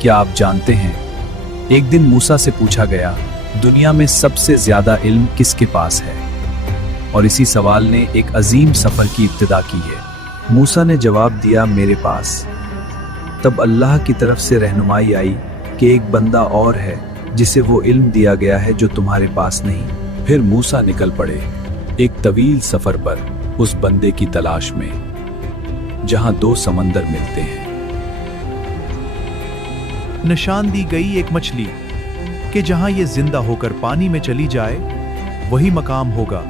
کیا آپ جانتے ہیں ایک دن موسیٰ سے پوچھا گیا دنیا میں سب سے زیادہ علم کس کے پاس ہے؟ اور اسی سوال نے ایک عظیم سفر کی ابتدا کی ہے۔ موسیٰ نے جواب دیا میرے پاس۔ تب اللہ کی طرف سے رہنمائی آئی کہ ایک بندہ اور ہے جسے وہ علم دیا گیا ہے جو تمہارے پاس نہیں۔ پھر موسیٰ نکل پڑے ایک طویل سفر پر اس بندے کی تلاش میں جہاں دو سمندر ملتے ہیں۔ نشان دی گئی ایک مچھلی کہ جہاں یہ زندہ ہو کر پانی میں چلی جائے وہی مقام ہوگا۔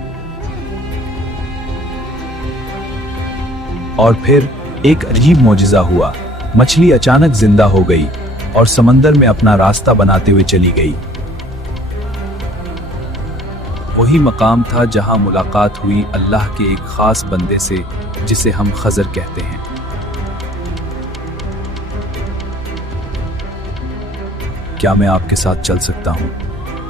اور پھر ایک عجیب معجزہ ہوا، مچھلی اچانک زندہ ہو گئی اور سمندر میں اپنا راستہ بناتے ہوئے چلی گئی۔ وہی مقام تھا جہاں ملاقات ہوئی اللہ کے ایک خاص بندے سے جسے ہم خضر کہتے ہیں۔ کیا میں آپ کے ساتھ چل سکتا ہوں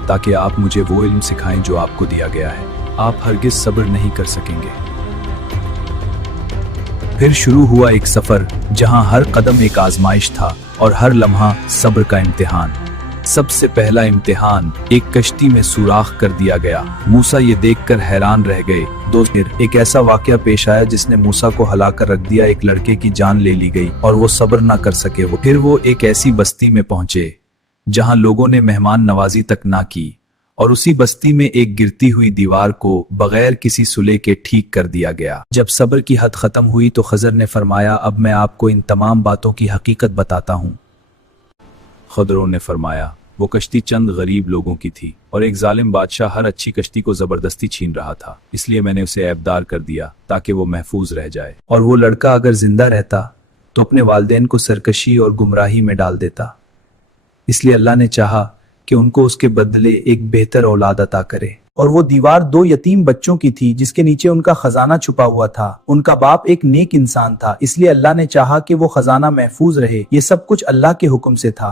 تاکہ آپ مجھے وہ علم سکھائیں جو آپ کو دیا گیا ہے؟ آپ ہرگز صبر نہیں کر سکیں گے۔ پھر شروع ہوا ایک سفر جہاں ہر قدم ایک آزمائش تھا اور ہر لمحہ صبر کا امتحان۔ سب سے پہلا امتحان ایک کشتی میں سوراخ کر دیا گیا۔ موسیٰ یہ دیکھ کر حیران رہ گئے۔ ایک ایسا واقعہ پیش آیا جس نے موسیٰ کو ہلا کر رکھ دیا، ایک لڑکے کی جان لے لی گئی اور وہ صبر نہ کر سکے۔ پھر وہ ایک ایسی بستی میں پہنچے جہاں لوگوں نے مہمان نوازی تک نہ کی، اور اسی بستی میں ایک گرتی ہوئی دیوار کو بغیر کسی صلح کے ٹھیک کر دیا گیا۔ جب صبر کی حد ختم ہوئی تو خضر نے فرمایا اب میں آپ کو ان تمام باتوں کی حقیقت بتاتا ہوں۔ خضر نے فرمایا وہ کشتی چند غریب لوگوں کی تھی اور ایک ظالم بادشاہ ہر اچھی کشتی کو زبردستی چھین رہا تھا، اس لیے میں نے اسے عیبدار کر دیا تاکہ وہ محفوظ رہ جائے، اور وہ لڑکا اگر زندہ رہتا تو اپنے والدین کو سرکشی اور گمراہی میں ڈال دیتا، اس لیے اللہ نے چاہا کہ ان کو اس کے بدلے ایک بہتر اولاد عطا کرے۔ اور وہ دیوار دو یتیم بچوں کی تھی جس کے نیچے ان کا خزانہ چھپا ہوا تھا۔ ان کا باپ ایک نیک انسان تھا، اس لیے اللہ نے چاہا کہ وہ خزانہ محفوظ رہے۔ یہ سب کچھ اللہ کے حکم سے تھا۔